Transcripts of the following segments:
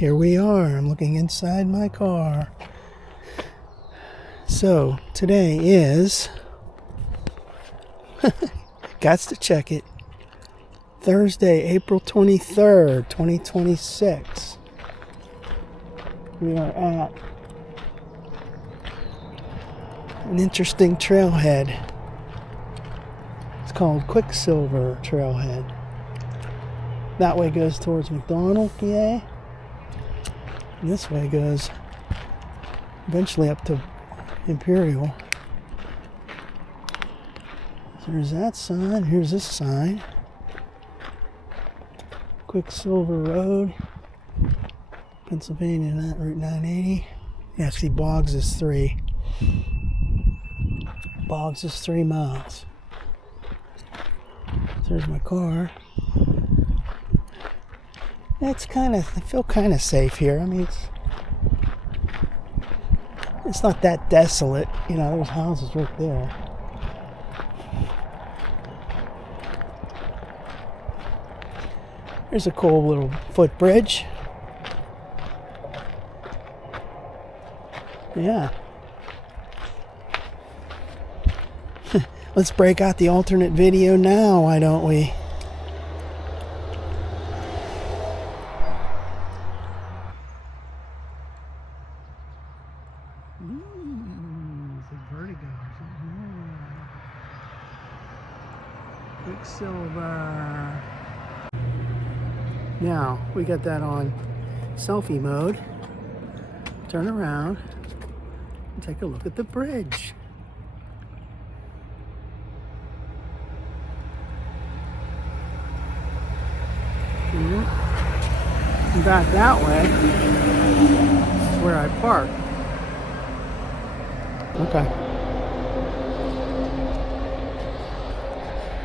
here we are. I'm looking inside my car. So today is gots to check it, Thursday, April 23rd, 2026. We are at an interesting trailhead. It's called Quicksilver Trailhead. That way goes towards McDonald, PA. And this way goes eventually up to Imperial. So there's that sign. Here's this sign. Quicksilver Road, Pennsylvania, Route 980. Yeah, see, Boggs is 3. Boggs is 3 miles. There's my car. It's I feel kind of safe here. I mean, it's not that desolate. You know, there's houses right there. There's a cool little footbridge. Yeah. Let's break out the alternate video now, why don't we? Quicksilver. Now, we got that on selfie mode. Turn around and take a look at the bridge. And back that way is where I park. Okay.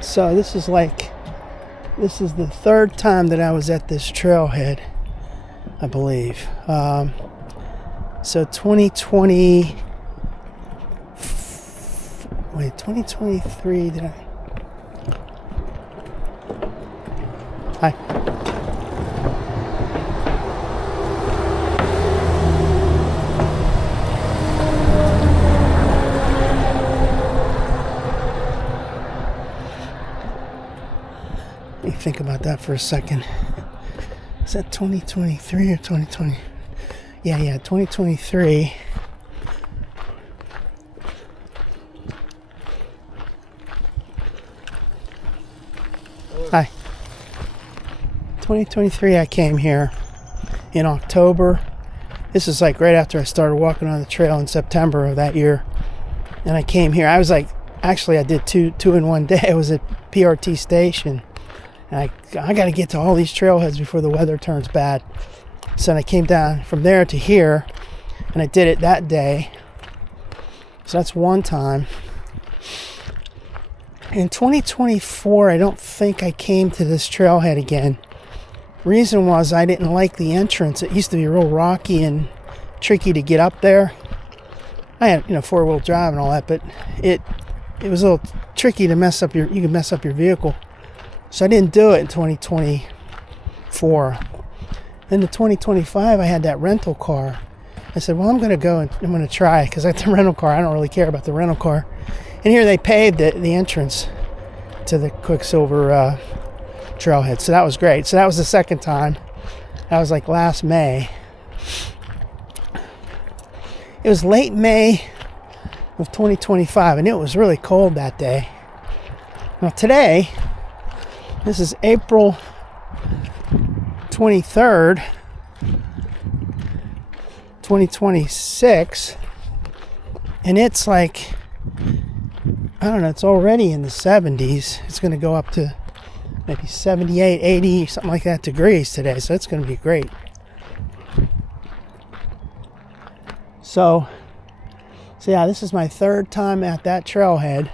So this is the third time that I was at this trailhead, I believe. So 2023, did I? Hi. Think about that for a second. Is that 2023 or 2020? Yeah, 2023. Hi. 2023, I came here in October. This is like right after I started walking on the trail in September of that year. And I came here. I was like, actually I did two in one day. I was at PRT station. And I got to get to all these trailheads before the weather turns bad. So I came down from there to here, and I did it that day. So that's one time. In 2024, I don't think I came to this trailhead again. Reason was I didn't like the entrance. It used to be real rocky and tricky to get up there. I had, 4-wheel drive and all that, but it was a little tricky to mess up you could mess up your vehicle. So I didn't do it in 2024. Then in 2025, I had that rental car. I said, well, I'm going to go and I'm going to try because I have the rental car. I don't really care about the rental car. And here they paved the entrance to the Quicksilver trailhead. So that was great. So that was the second time. That was like last May. It was late May of 2025, and it was really cold that day. Now today, this is April 23rd, 2026, and it's like, I don't know, it's already in the 70s. It's going to go up to maybe 78, 80, something like that degrees today, so it's going to be great. So yeah, this is my third time at that trailhead.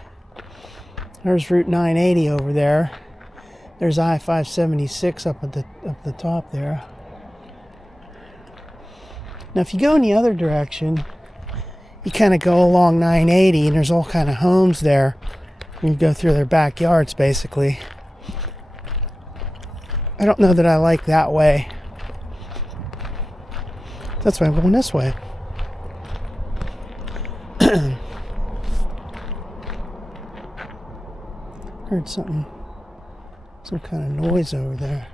There's Route 980 over there. There's I-576 up at the top there. Now, if you go in the other direction, you kind of go along 980, and there's all kind of homes there. You go through their backyards, basically. I don't know that I like that way. That's why I'm going this way. Heard something, some kind of noise over there.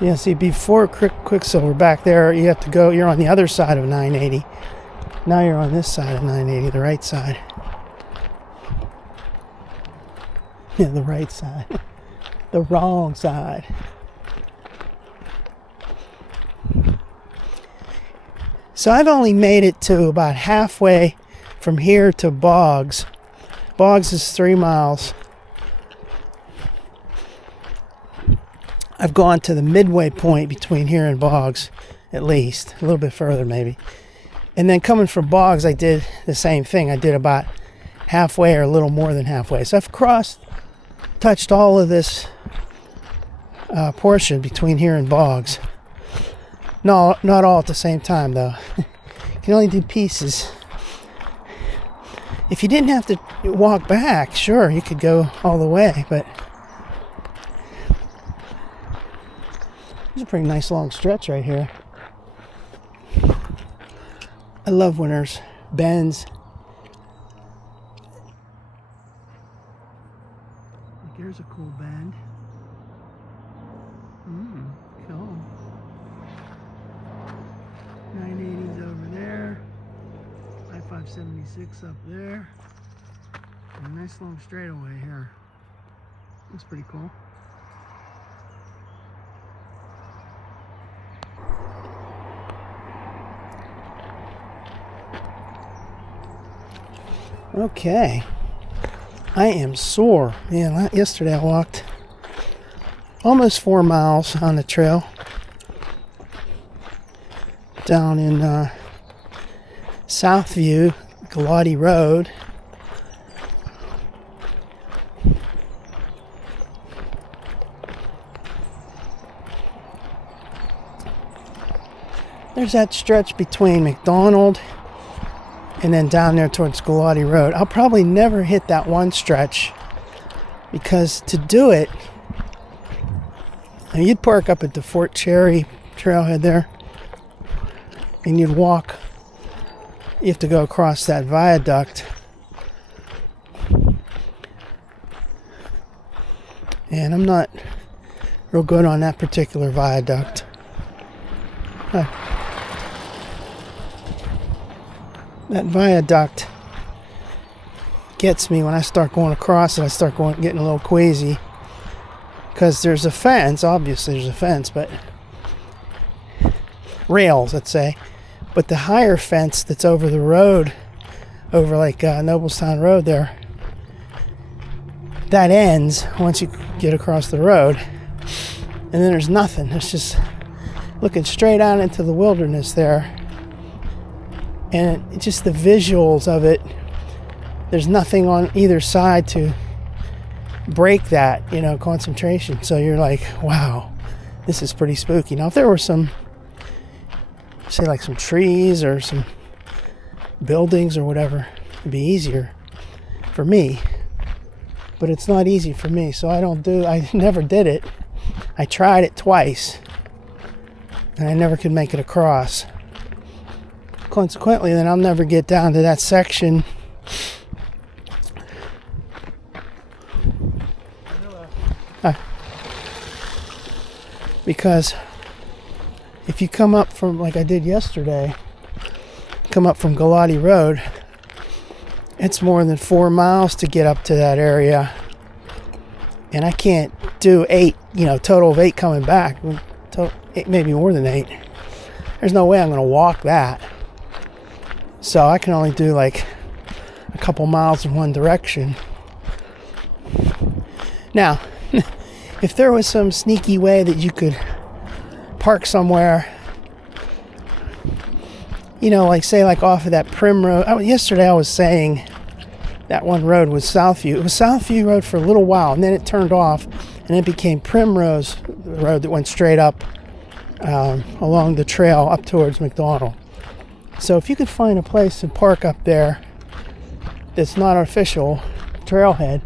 Yeah, see, before Quicksilver back there, you have to go, you're on the other side of 980. Now you're on this side of 980, the right side. Yeah, the right side. The wrong side. So I've only made it to about halfway from here to Boggs. Boggs is 3 miles. I've gone to the midway point between here and Boggs, at least. A little bit further, maybe. And then coming from Boggs, I did the same thing. I did about halfway or a little more than halfway. So I've touched all of this portion between here and Boggs. No, not all at the same time, though. You can only do pieces. If you didn't have to walk back, sure, you could go all the way, but it's a pretty nice long stretch right here. I love when there's bends. Like here's a cool bend. Cool. 980's over there. I-576 up there. And a nice long straightaway here. That's pretty cool. Okay, I am sore. Man, yesterday I walked almost 4 miles on the trail down in Southview, Galati Road. There's that stretch between McDonald and then down there towards Galati Road. I'll probably never hit that one stretch because to do it, I mean, you'd park up at the Fort Cherry trailhead there and you'd walk. You have to go across that viaduct. And I'm not real good on that particular viaduct. That viaduct gets me when I start going across it. I start getting a little queasy because there's a fence. Obviously, there's a fence, but rails, let's say. But the higher fence that's over the road, over like Noblestown Road there, that ends once you get across the road, and then there's nothing. It's just looking straight out into the wilderness there. And just the visuals of it, there's nothing on either side to break that, concentration. So you're like, wow, this is pretty spooky. Now, if there were some, say like some trees or some buildings or whatever, it'd be easier for me. But it's not easy for me, so I never did it. I tried it twice, and I never could make it across. Consequently, then I'll never get down to that section. Because if you come up from, like I did yesterday, come up from Galati Road, it's more than 4 miles to get up to that area. And I can't do 8, total of 8 coming back. Maybe more than 8. There's no way I'm going to walk that. So I can only do like a couple miles in one direction. Now, if there was some sneaky way that you could park somewhere, like say like off of that Primrose. Yesterday I was saying that one road was Southview. It was Southview Road for a little while, and then it turned off, and it became Primrose Road that went straight up along the trail up towards McDonald. So if you could find a place to park up there that's not official trailhead,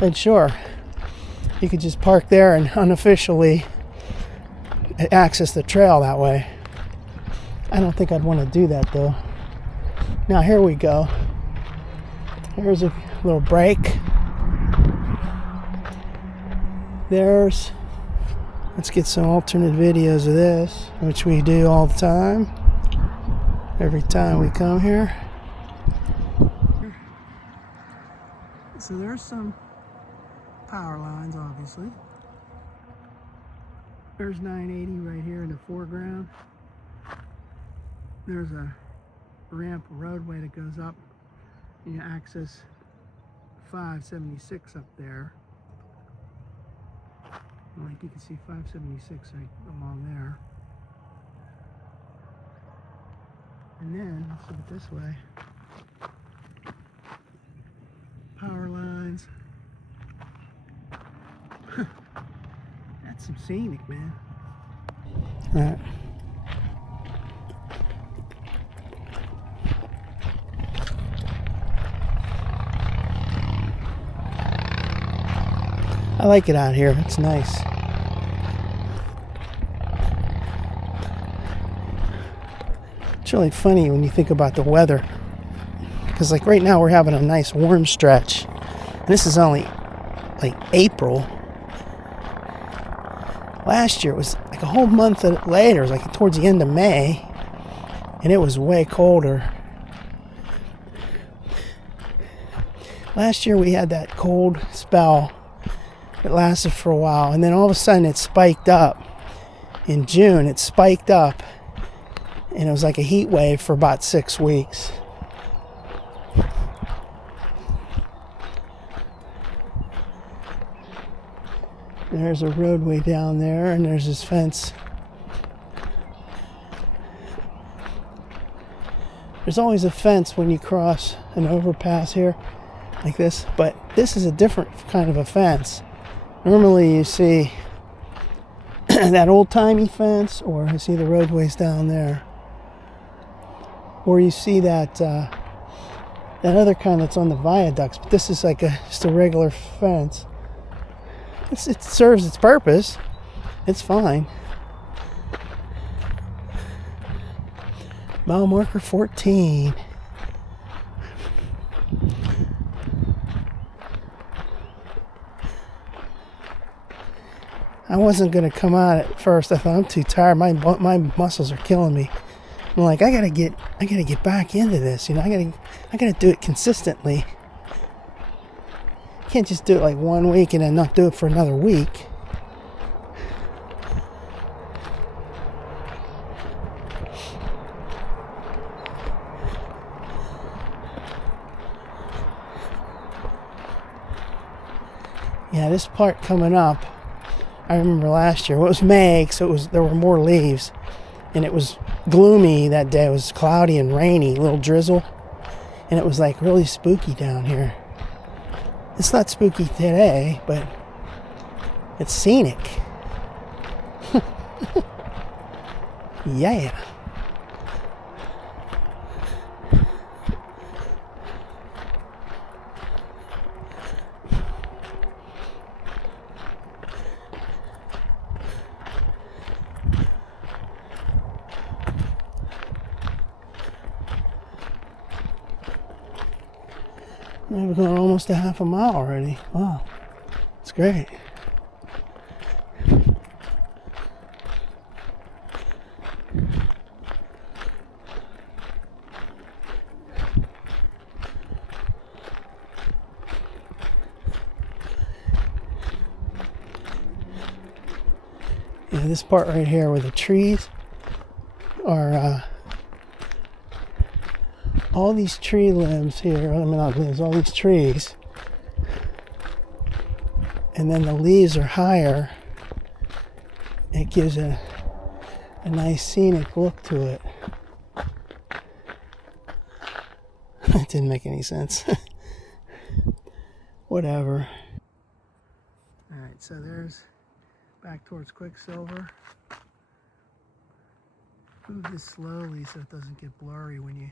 then sure, you could just park there and unofficially access the trail that way. I don't think I'd want to do that though. Now here we go. Here's a little break. Let's get some alternate videos of this, which we do all the time. Every time we come here. So there's some power lines, obviously. There's 980 right here in the foreground. There's a ramp roadway that goes up, and you access 576 up there. Like you can see 576 right along there. And then, let's look at this way. Power lines. That's some scenic, man. All right. I like it out here. It's nice. It's really funny when you think about the weather. Because like right now we're having a nice warm stretch. And this is only like April. Last year it was like a whole month later. It was like towards the end of May. And it was way colder. Last year we had that cold spell. It lasted for a while. And then all of a sudden it spiked up. In June it spiked up. And it was like a heat wave for about 6 weeks. There's a roadway down there, and there's this fence. There's always a fence when you cross an overpass here, like this. But this is a different kind of a fence. Normally you see that old-timey fence, or you see the roadways down there. Or you see that other kind that's on the viaducts, but this is like just a regular fence. It serves its purpose. It's fine. Mile marker 14. I wasn't gonna come out at first. I thought I'm too tired. My muscles are killing me. I'm like, I gotta get back into this, you know. I gotta do it consistently. You can't just do it like 1 week and then not do it for another week. Yeah, this part coming up, I remember last year. Well, it was May, so there were more leaves, and it was gloomy that day. It was cloudy and rainy, a little drizzle, and it was like really spooky down here. It's not spooky today, but it's scenic. Yeah. We're going almost a half a mile already. Wow, it's great. Yeah, this part right here where the trees are all these tree limbs here, I mean not limbs, all these trees, and then the leaves are higher. It gives a nice scenic look to it. It didn't make any sense. Whatever. Alright, so there's back towards Quicksilver. Move this slowly so it doesn't get blurry when you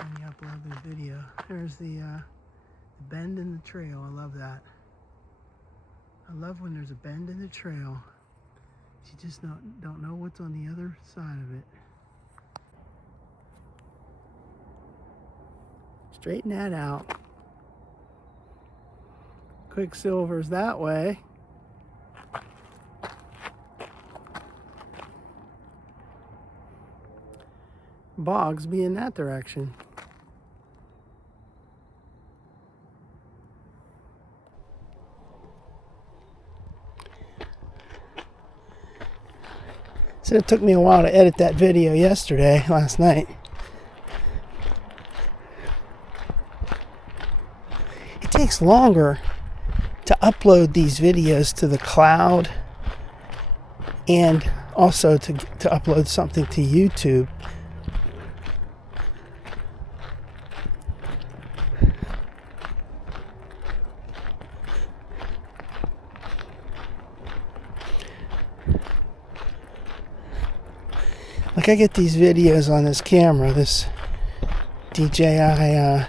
upload the video. There's the bend in the trail. I love that. I love when there's a bend in the trail. You just don't know what's on the other side of it. Straighten that out. Quicksilver's that way. Bogs be in that direction. So it took me a while to edit that video last night. It takes longer to upload these videos to the cloud and also to upload something to YouTube. Like I get these videos on this camera, this DJI, I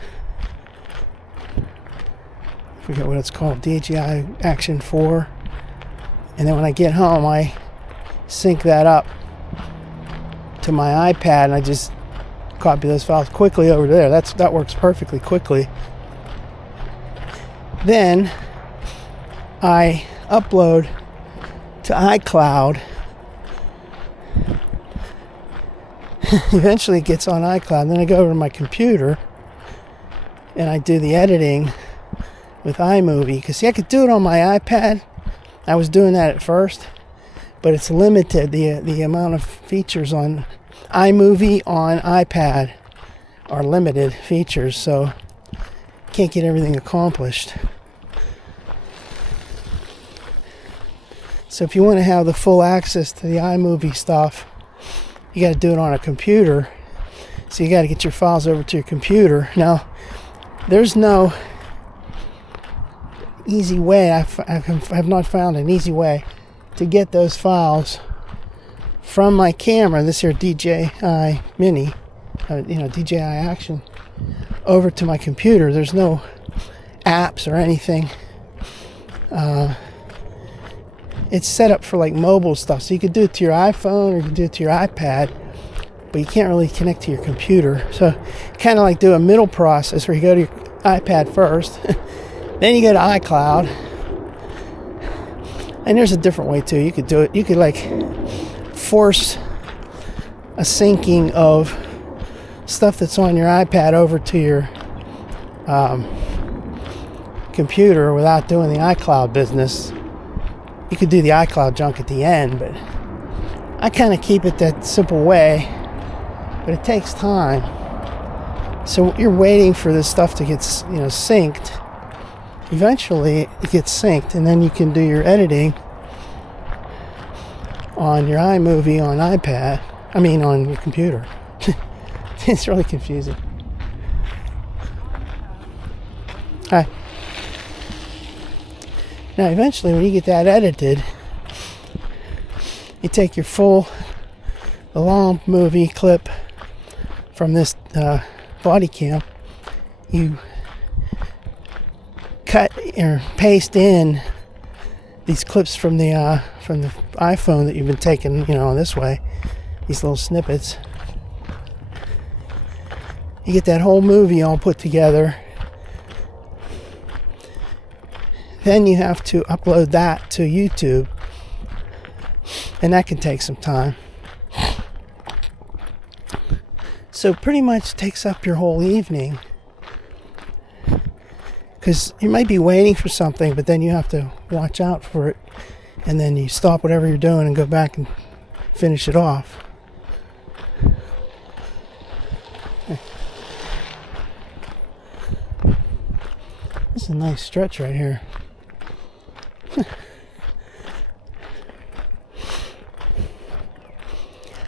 forget what it's called, DJI Action 4. And then when I get home, I sync that up to my iPad and I just copy those files quickly over there. That works perfectly quickly. Then I upload to iCloud. Eventually it gets on iCloud. Then I go over to my computer and I do the editing with iMovie. Because see, I could do it on my iPad. I was doing that at first, but it's limited. The amount of features on iMovie on iPad are limited features, so can't get everything accomplished. So if you want to have the full access to the iMovie stuff, you got to do it on a computer. So you got to get your files over to your computer. Now, there's no easy way. I've not found an easy way to get those files from my camera, this here DJI Mini, DJI Action, over to my computer. There's no apps or anything. It's set up for like mobile stuff, so you could do it to your iPhone or you can do it to your iPad, but you can't really connect to your computer. So kind of like do a middle process where you go to your iPad first, then you go to iCloud, and there's a different way too. You could do it. You could like force a syncing of stuff that's on your iPad over to your computer without doing the iCloud business. You could do the iCloud junk at the end, but I kind of keep it that simple way, but it takes time. So you're waiting for this stuff to get, synced. Eventually it gets synced, and then you can do your editing on your iMovie on on your computer. It's really confusing. Hi. Now eventually when you get that edited, you take your the long movie clip from this body cam, you cut or paste in these clips from the iPhone that you've been taking, this way, these little snippets. You get that whole movie all put together. Then you have to upload that to YouTube, and that can take some time. So pretty much takes up your whole evening, because you might be waiting for something, but then you have to watch out for it, and then you stop whatever you're doing and go back and finish it off. This is a nice stretch right here.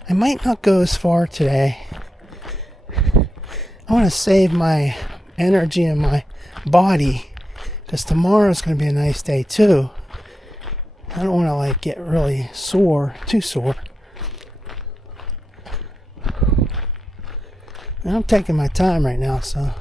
I might not go as far today. I want to save my energy and my body, because tomorrow's going to be a nice day too. I don't want to get really too sore. And I'm taking my time right now, so.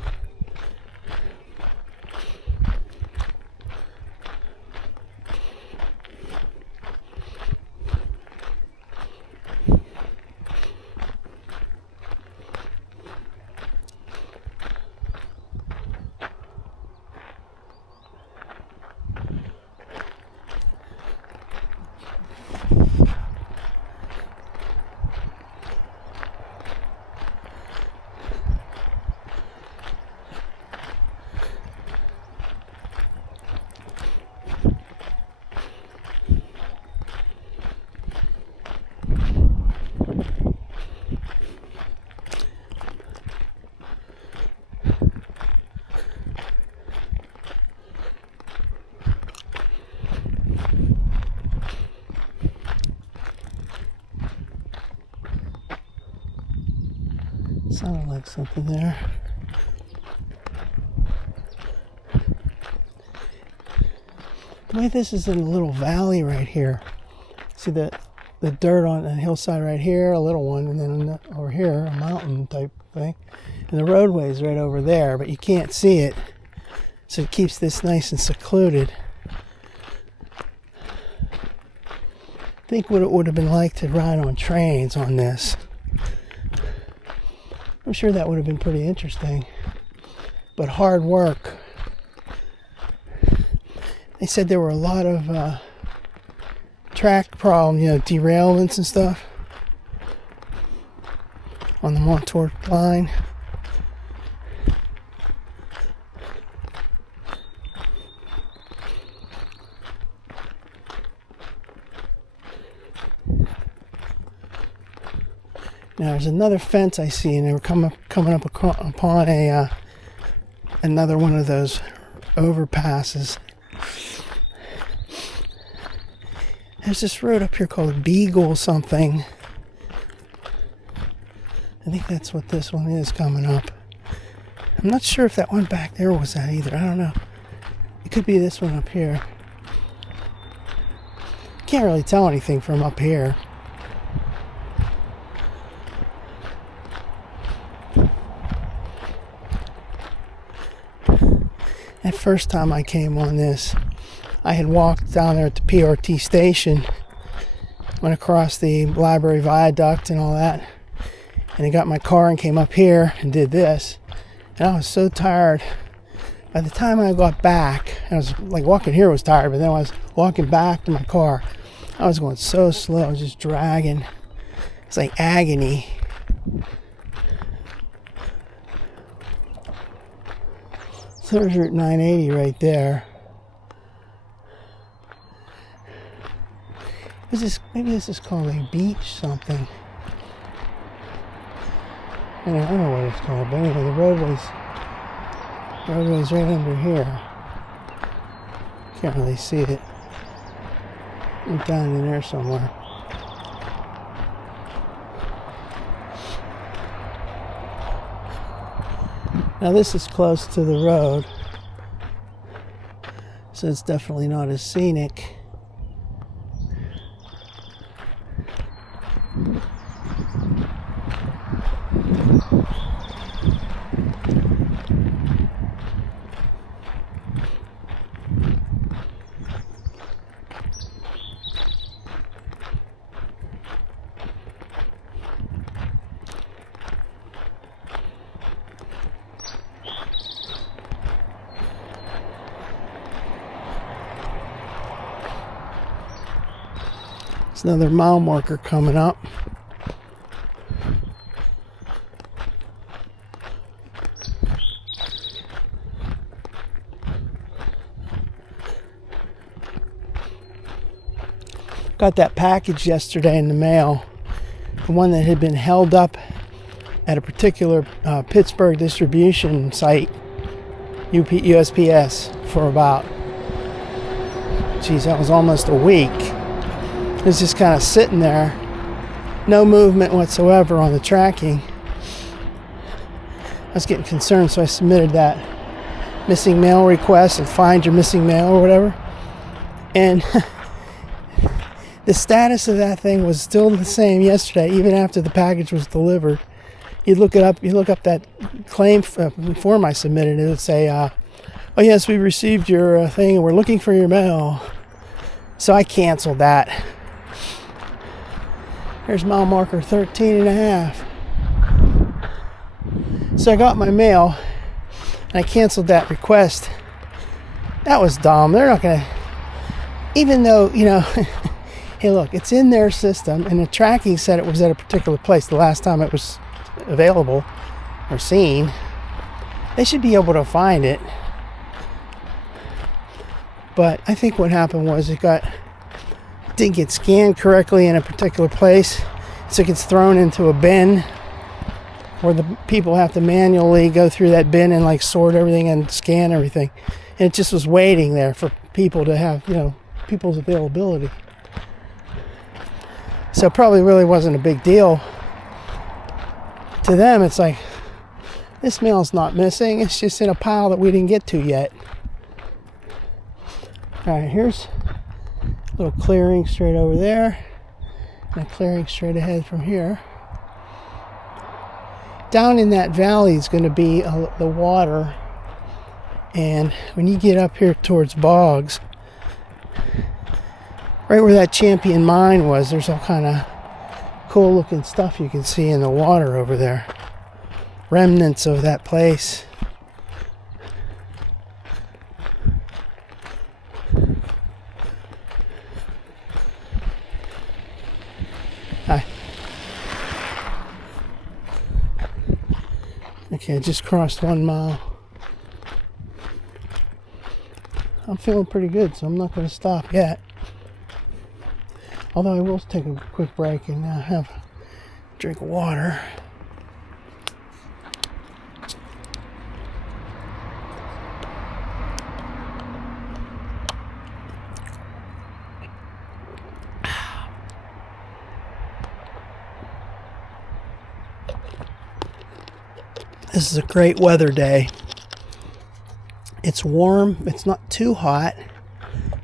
Sounded like something there. The way this is in a little valley right here. See the dirt on the hillside right here, a little one, and then over here, a mountain type thing. And the roadway's right over there, but you can't see it. So it keeps this nice and secluded. Think what it would have been like to ride on trains on this. I'm sure that would have been pretty interesting, but hard work. They said there were a lot of track problems, derailments and stuff on the Montour line. Now there's another fence I see, and they were coming up upon another one of those overpasses. There's this road up here called Beagle something. I think that's what this one is coming up. I'm not sure if that one back there was that either. I don't know. It could be this one up here. Can't really tell anything from up here. That first time I came on this, I had walked down there at the PRT station, went across the library viaduct and all that, and I got my car and came up here and did this. And I was so tired. By the time I got back, I was like, walking here was tired, but then when I was walking back to my car, I was going so slow, I was just dragging. It's like agony. So there's Route 980 right there. Maybe this is called a beach something. I don't know what it's called, but anyway, the roadway's right under here. Can't really see it. It's down in there somewhere. Now this is close to the road, so it's definitely not as scenic. There's another mile marker coming up. Got that package yesterday in the mail, the one that had been held up at a particular Pittsburgh distribution site, USPS, for about, that was almost a week. It was just kind of sitting there, no movement whatsoever on the tracking. I was getting concerned, so I submitted that missing mail request and find your missing mail or whatever. And the status of that thing was still the same yesterday, even after the package was delivered. You look it up. You look up that claim form I submitted. It would say, "Oh yes, we received your thing, and we're looking for your mail." So I canceled that. Here's mile marker 13.5. So I got my mail, and I canceled that request. That was dumb. They're not gonna, even though, hey look, it's in their system, and the tracking said it was at a particular place the last time it was available or seen. They should be able to find it. But I think what happened was it didn't get scanned correctly in a particular place, so it gets thrown into a bin where the people have to manually go through that bin and like sort everything and scan everything. And it just was waiting there for people to have, people's availability. So it probably really wasn't a big deal. To them, it's like, this mail's not missing. It's just in a pile that we didn't get to yet. All right, here's a little clearing straight over there, and a clearing straight ahead from here. Down in that valley is going to be the water, and when you get up here towards Boggs, right where that Champion Mine was, there's all kind of cool looking stuff you can see in the water over there. Remnants of that place. Hi. Okay, I just crossed 1 mile. I'm feeling pretty good, so I'm not going to stop yet. Although I will take a quick break and have a drink of water. This is a great weather day. It's warm. It's not too hot,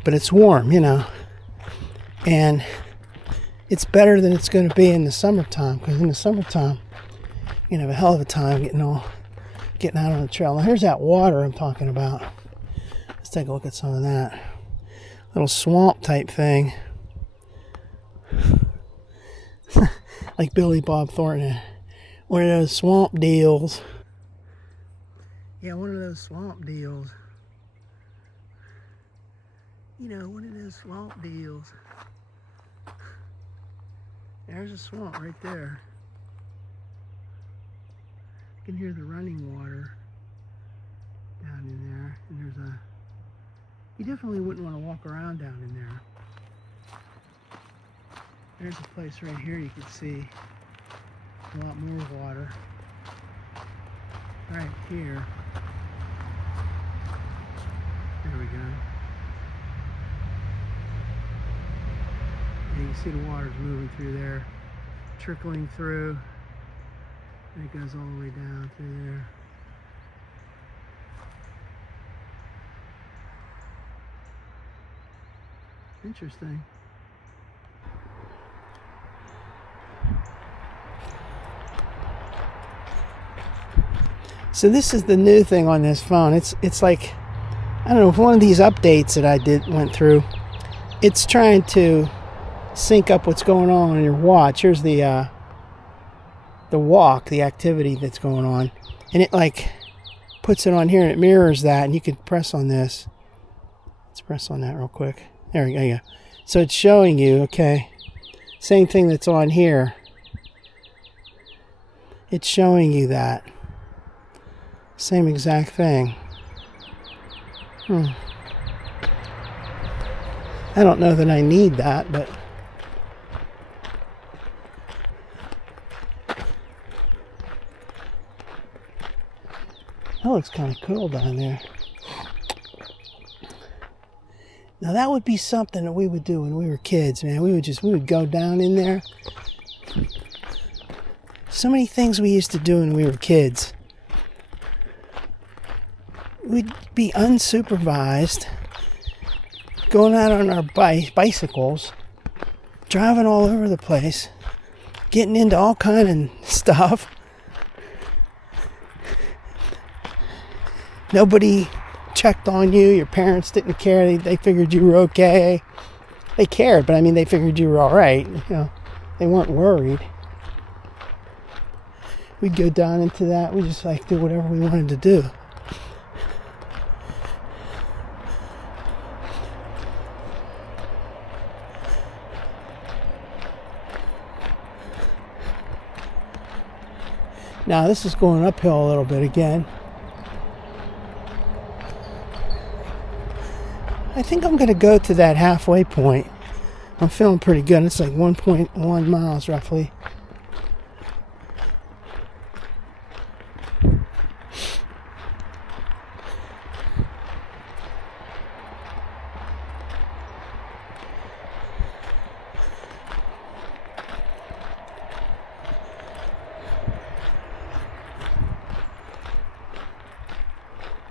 but it's warm, And it's better than it's going to be in the summertime, because in the summertime, you have a hell of a time getting out on the trail. Now here's that water I'm talking about. Let's take a look at some of that. Little swamp type thing. Like Billy Bob Thornton. One of those swamp deals. Yeah, one of those swamp deals. One of those swamp deals. There's a swamp right there. You can hear the running water down in there. And you definitely wouldn't want to walk around down in there. There's a place right here you can see a lot more water. Right here. There we go. And you can see the water's moving through there, trickling through, and it goes all the way down through there. Interesting. So this is the new thing on this phone. It's like, I don't know, one of these updates that I went through. It's trying to sync up what's going on your watch. Here's the walk, the activity that's going on, and it like puts it on here and it mirrors that, and you can press on this. Let's press on that real quick. There we go. So it's showing you, okay, same thing that's on here. It's showing you that same exact thing. I don't know that I need that, but that looks kind of cool down there. Now that would be something that we would do when we were kids, man. We would go down in there. So many things we used to do when we were kids. We'd be unsupervised, going out on our bicycles, driving all over the place, getting into all kind of stuff, Nobody checked on you. Your parents didn't care. They figured you were okay. They cared, but I mean, they figured you were all right. You know, they weren't worried. We'd go down into that. We just like do whatever we wanted to do. Now this is going uphill a little bit again. I think I'm going to go to that halfway point. I'm feeling pretty good. It's like 1.1 miles roughly.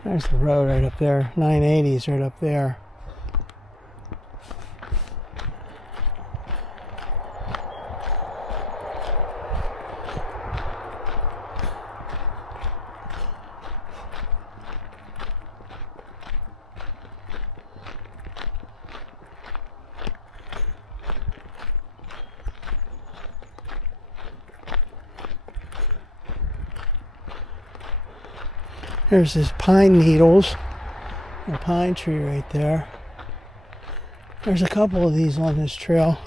There's the road right up there. 980's right up there. There's this pine needles, a pine tree right there. There's a couple of these on this trail.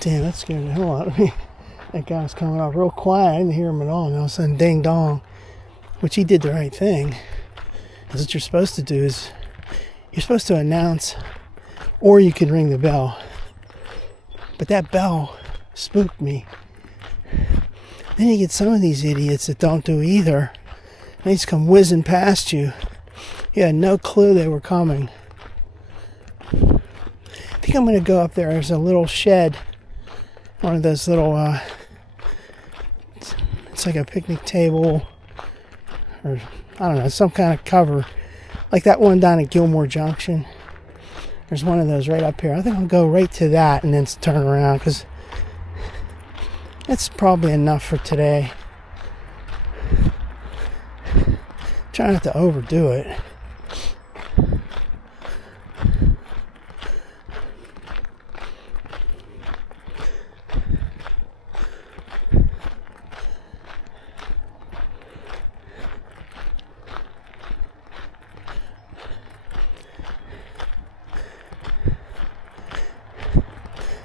Damn, that scared the hell out of me. That guy was coming off real quiet. I didn't hear him at all. And all of a sudden, ding dong. Which he did the right thing. Because what you're supposed to do is, you're supposed to announce, or you can ring the bell. But that bell spooked me. Then you get some of these idiots that don't do either. They just come whizzing past you. You had no clue they were coming. I think I'm going to go up there. There's a little shed. One of those little, it's like a picnic table, or I don't know, some kind of cover, like that one down at Gilmore Junction. There's one of those right up here. I think I'll go right to that and then turn around, because that's probably enough for today. Try not to overdo it.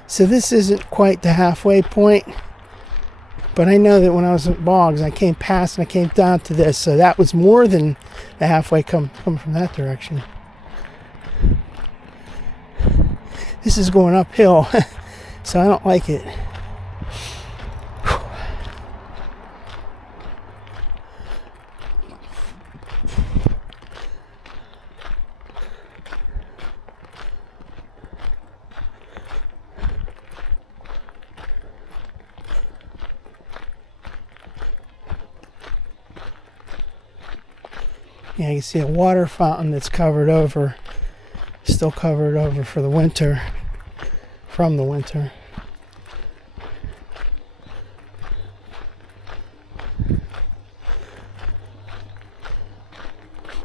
So this isn't quite the halfway point, but I know that when I was at Boggs, I came past and I came down to this, so that was more than the halfway come from that direction. This is going uphill, so I don't like it. Yeah, you can see a water fountain that's covered over, still covered over for the winter, from the winter.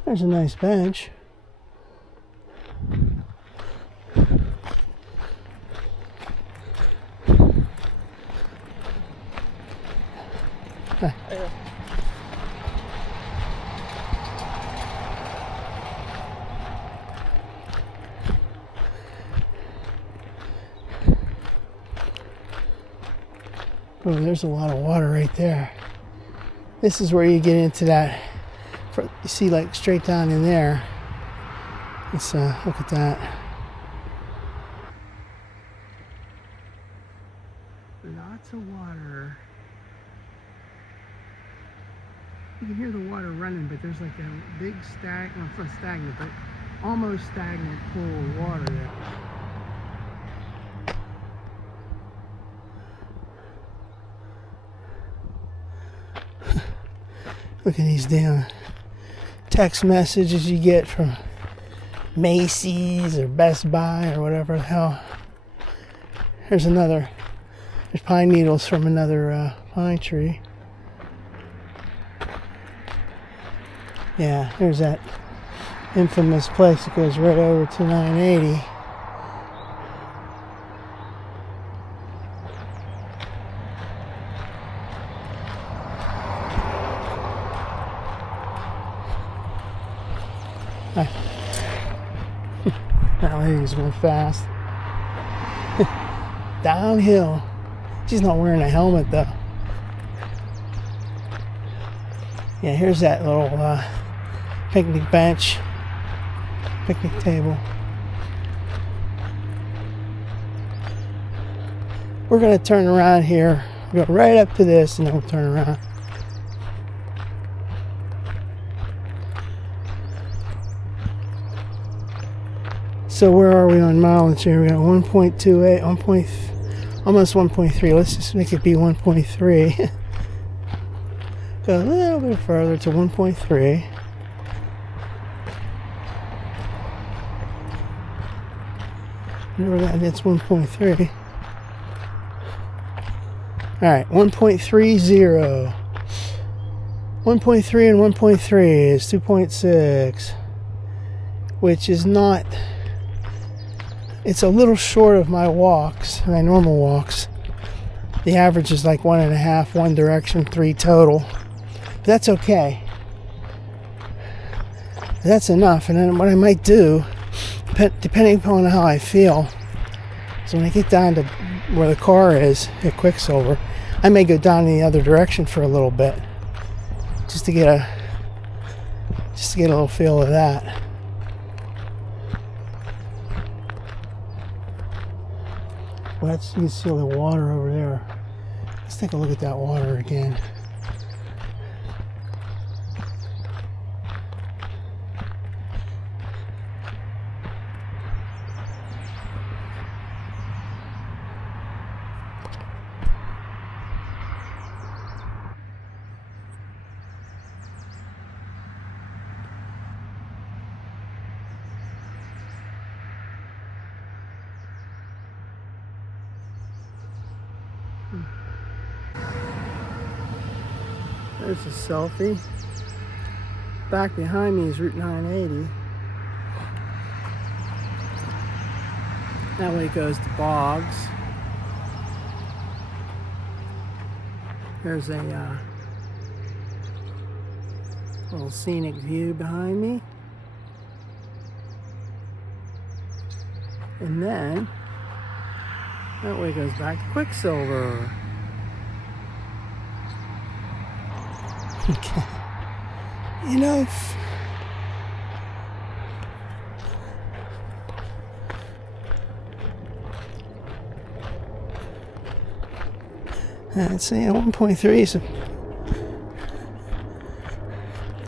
There's a nice bench. Oh, there's a lot of water right there. This is where you get into that. You see, like straight down in there. Let's look at that. Lots of water. You can hear the water running, but there's like a big it's not stagnant, but almost stagnant pool of water there. Look at these damn text messages you get from Macy's or Best Buy or whatever the hell. There's pine needles from another pine tree. Yeah, there's that infamous place that goes right over to 980. That lady's going fast. Downhill. She's not wearing a helmet though. Yeah, here's that little picnic bench, picnic table. We're going to turn around here. We'll go right up to this and then we'll turn around. So where are we on mileage here? We got 1.28, almost 1.3. Let's just make it be 1.3. Go a little bit further to 1.3. Remember that, it's 1.3. Alright, 1.30. 1.3 and 1.3 is 2.6. Which is not... It's a little short of my walks, my normal walks. The average is like 1.5, one direction, 3 total. But that's okay. That's enough. And then what I might do, depending upon how I feel, so when I get down to where the car is at Quicksilver, I may go down in the other direction for a little bit, just to get a little feel of that. Well, you can see all the water over there. Let's take a look at that water again. There's a selfie. Back behind me is Route 980. That way goes to Boggs. There's a little scenic view behind me. And then that way goes back to Quicksilver. Okay. You know, let's see, 1.3 is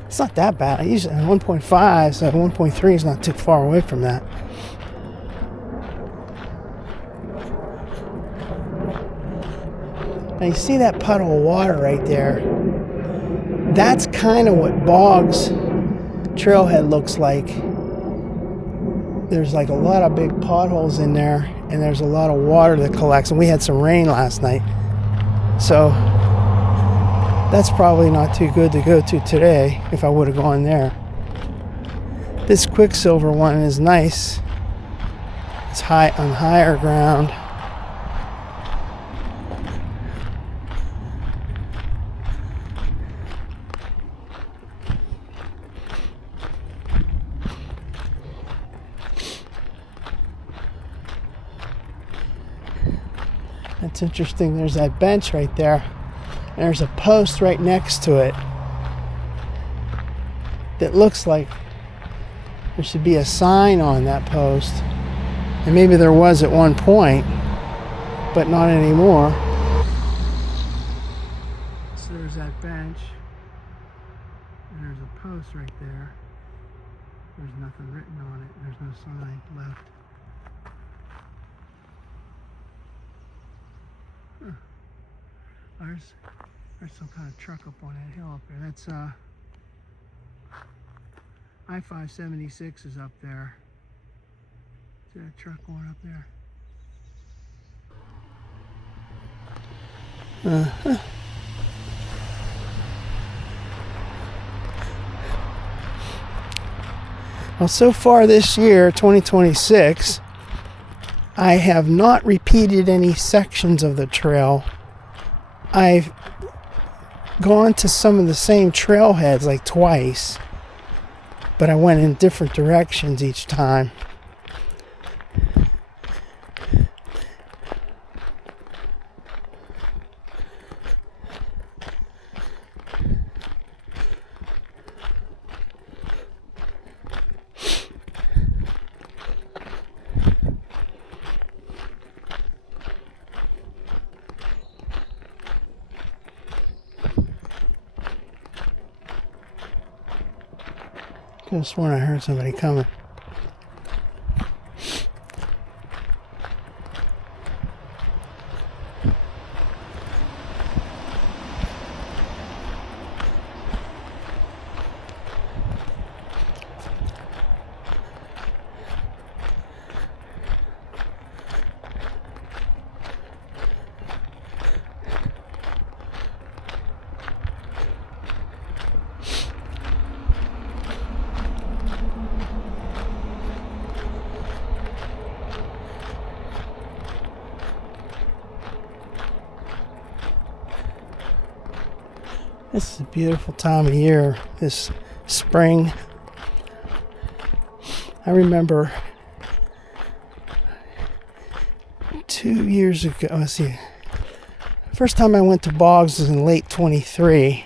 it's not that bad. I usually 1.5, so 1.3 is not too far away from that. Now you see that puddle of water right there? That's kind of what Boggs Trailhead looks like. There's like a lot of big potholes in there, and there's a lot of water that collects, and we had some rain last night. So that's probably not too good to go to today if I would have gone there. This Quicksilver one is nice. It's high on higher ground. That's interesting. There's that bench right there. And there's a post right next to it that looks like there should be a sign on that post. And maybe there was at one point, but not anymore. So there's that bench. And there's a post right there. There's nothing written on it. There's no sign left. There's some kind of truck up on that hill up there. That's I-576 is up there. Is that truck going up there? Well, so far this year, 2026, I have not repeated any sections of the trail. I've gone to some of the same trailheads like twice, but I went in different directions each time. Could have sworn I heard somebody coming. This is a beautiful time of year, this spring. I remember 2 years ago, let's see, first time I went to Boggs was in late 23.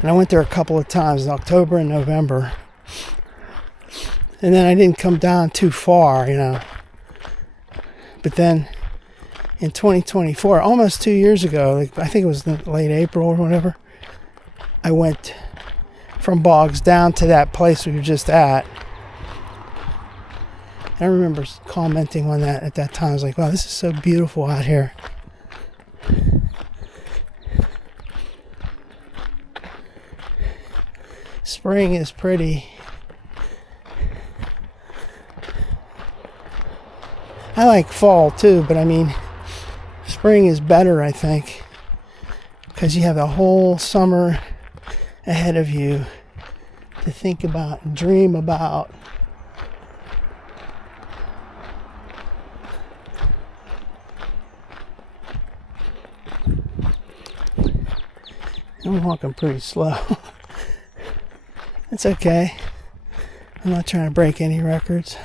And I went there a couple of times in October and November. And then I didn't come down too far, But then in 2024, almost 2 years ago, I think it was late April or whatever, I went from Boggs down to that place we were just at. I remember commenting on that at that time. I was like, wow, this is so beautiful out here. Spring is pretty. I like fall too, but I mean, spring is better, I think, because you have the whole summer ahead of you to think about and dream about. I'm walking pretty slow. It's okay. I'm not trying to break any records.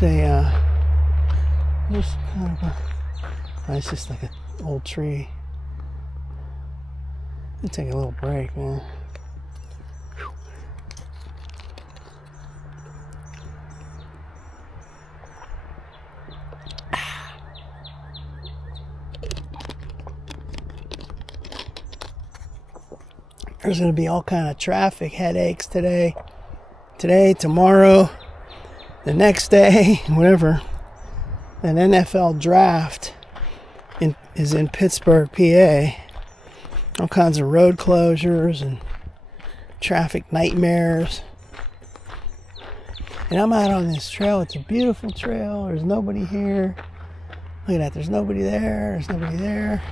There's kind of it's just like an old tree. I'll take a little break, man. There's going to be all kind of traffic headaches today, tomorrow, the next day, whatever. An NFL draft is in Pittsburgh, PA. All kinds of road closures and traffic nightmares. And I'm out on this trail. It's a beautiful trail. There's nobody here. Look at that. There's nobody there. There's nobody there.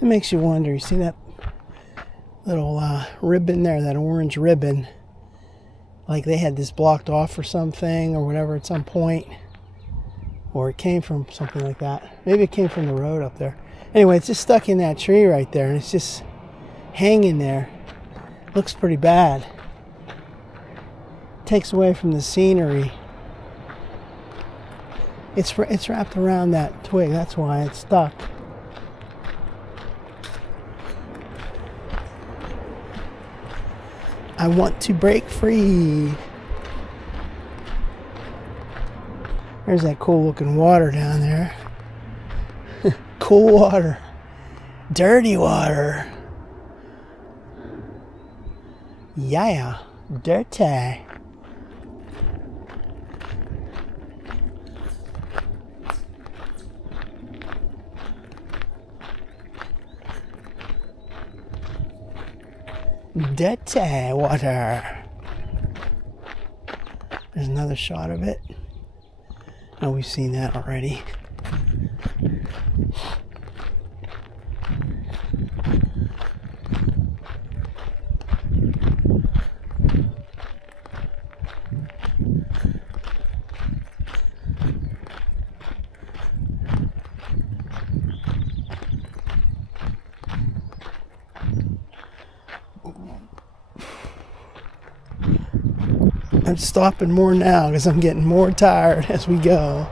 It makes you wonder. You see that little ribbon there, that orange ribbon? Like they had this blocked off or something or whatever at some point. Or it came from something like that. Maybe it came from the road up there. Anyway, it's just stuck in that tree right there, and it's just hanging there. Looks pretty bad. Takes away from the scenery. It's wrapped around that twig. That's why it's stuck. I want to break free. There's that cool looking water down there. Cool water. Dirty water. Yeah, dirty. Dirty water. There's another shot of it. Oh, we've seen that already. I'm stopping more now because I'm getting more tired as we go.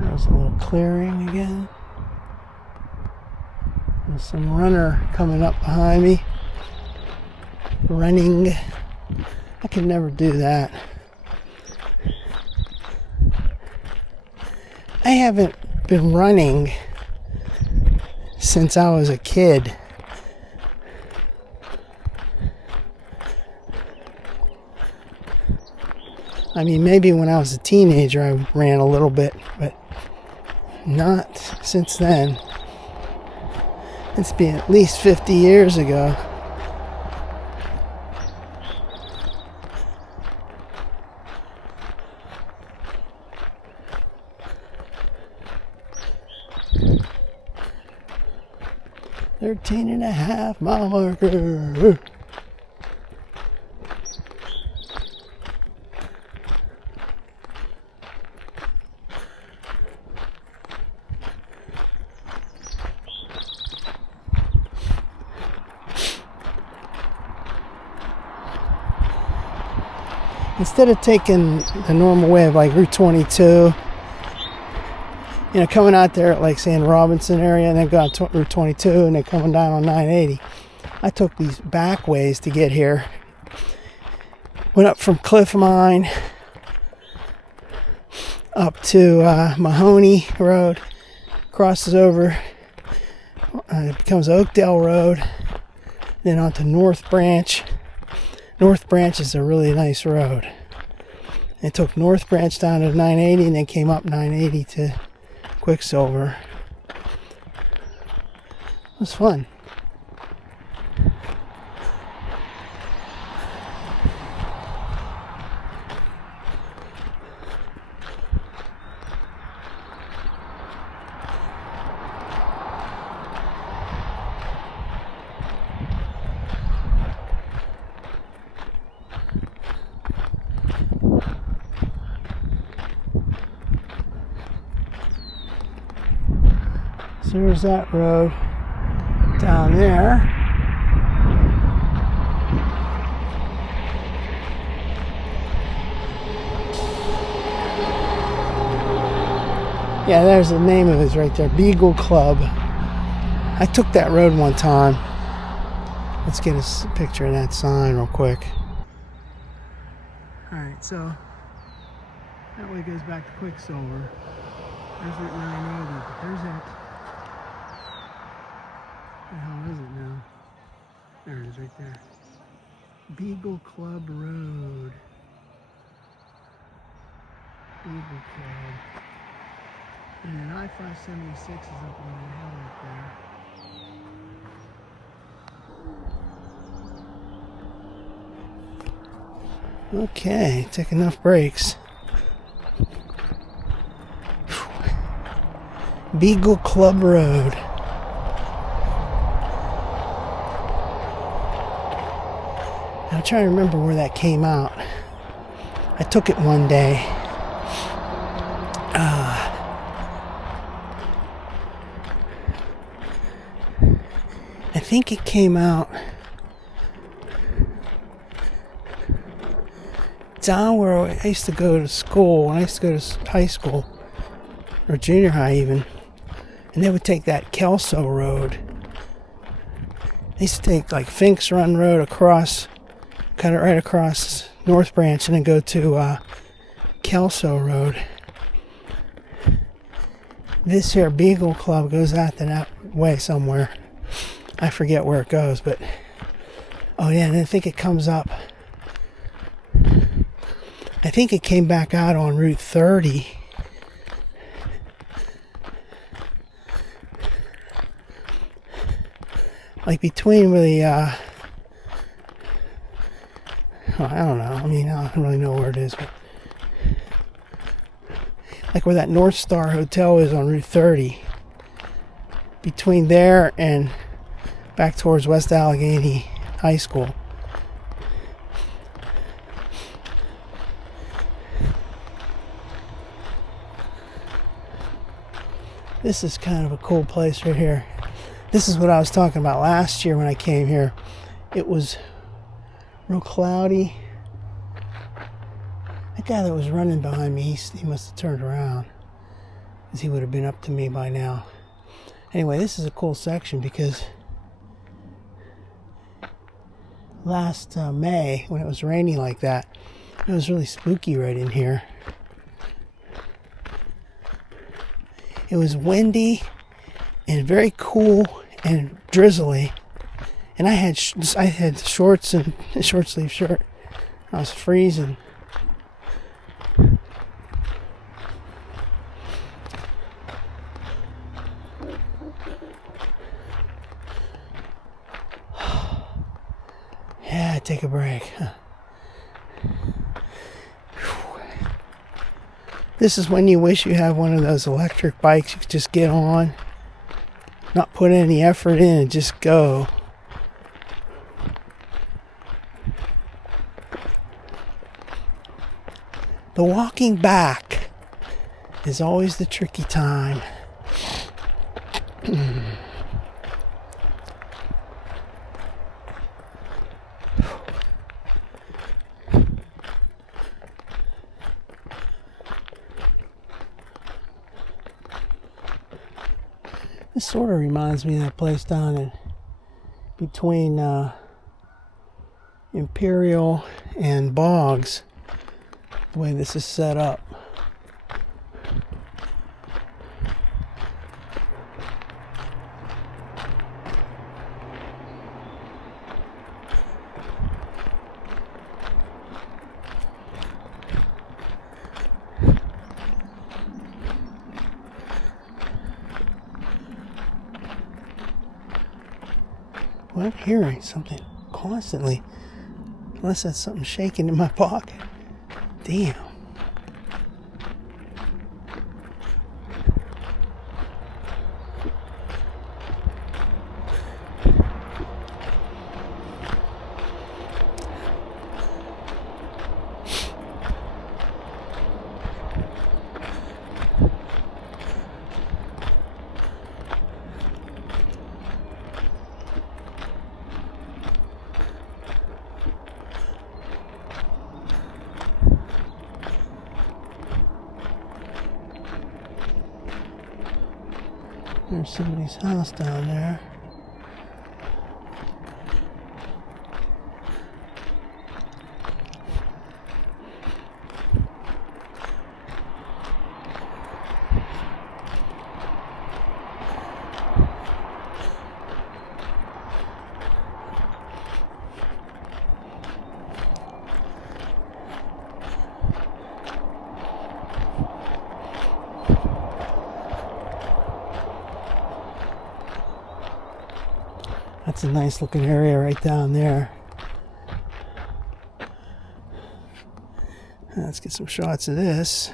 There's a little clearing again. There's some runner coming up behind me. Running. I could never do that. I haven't been running since I was a kid. I mean, maybe when I was a teenager I ran a little bit, but not since then. It's been at least 50 years ago. .5-mile marker. Instead of taking the normal way of like Route 22, coming out there at like San Robinson area and then going to Route 22 and then coming down on 980, I took these back ways to get here. Went up from Cliff Mine up to Mahoney Road, crosses over, it becomes Oakdale Road, then onto North Branch. North Branch is a really nice road. I took North Branch down to 980 and then came up 980 to Quicksilver. It was fun. So there's that road down there. Yeah, there's the name of it right there, Beagle Club. I took that road one time. Let's get a picture of that sign real quick. Alright, so that way goes back to Quicksilver. There's Route 980, but there's that What the hell is it now? There it is right there. Beagle Club Road. Beagle Club. And then I-576 is up on the hill right there. Okay, took enough breaks. Beagle Club Road. I'm trying to remember where that came out. I took it one day. I think it came out down where I used to go to school. When I used to go to high school, or junior high even, and they would take that Kelso Road. They used to take like Finks Run Road across, cut it right across North Branch, and then go to Kelso Road. This here Beagle Club goes out that way somewhere. I forget where it goes, but oh yeah, and I think it comes up. I think it came back out on Route 30. Like between where the, I don't know. I mean, I don't really know where it is, but like where that North Star Hotel is on Route 30. Between there and back towards West Allegheny High School. This is kind of a cool place right here. This is what I was talking about last year when I came here. It was real cloudy. That guy that was running behind me, he must have turned around, because he would have been up to me by now. Anyway, this is a cool section because last May, when it was raining like that, it was really spooky right in here. It was windy and very cool and drizzly, and I had shorts and a short sleeve shirt. I was freezing. Yeah, take a break. This is when you wish you had one of those electric bikes you could just get on, not put any effort in, and just go. The walking back is always the tricky time. This sort of reminds me of that place down in between Imperial and Boggs, the way this is set up. Well, I'm hearing something constantly, unless that's something shaking in my pocket. Damn. There's somebody's house down there. That's a nice looking area right down there. Let's get some shots of this.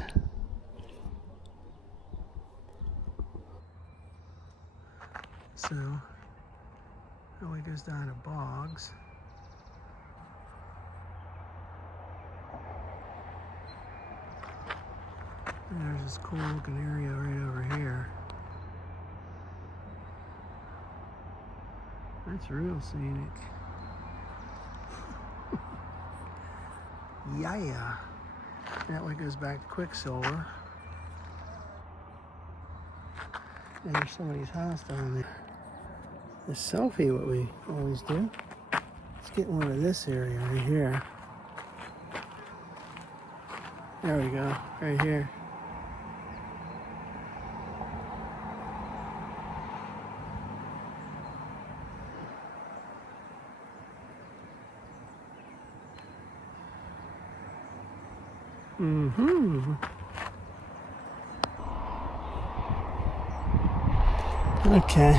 So, that way goes down to bogs. And there's this cool looking area right over here. That's real scenic. Yeah. That way goes back to Quicksilver. And there's somebody's house down there. The selfie, what we always do. Let's get one of this area right here. There we go, right here. Okay.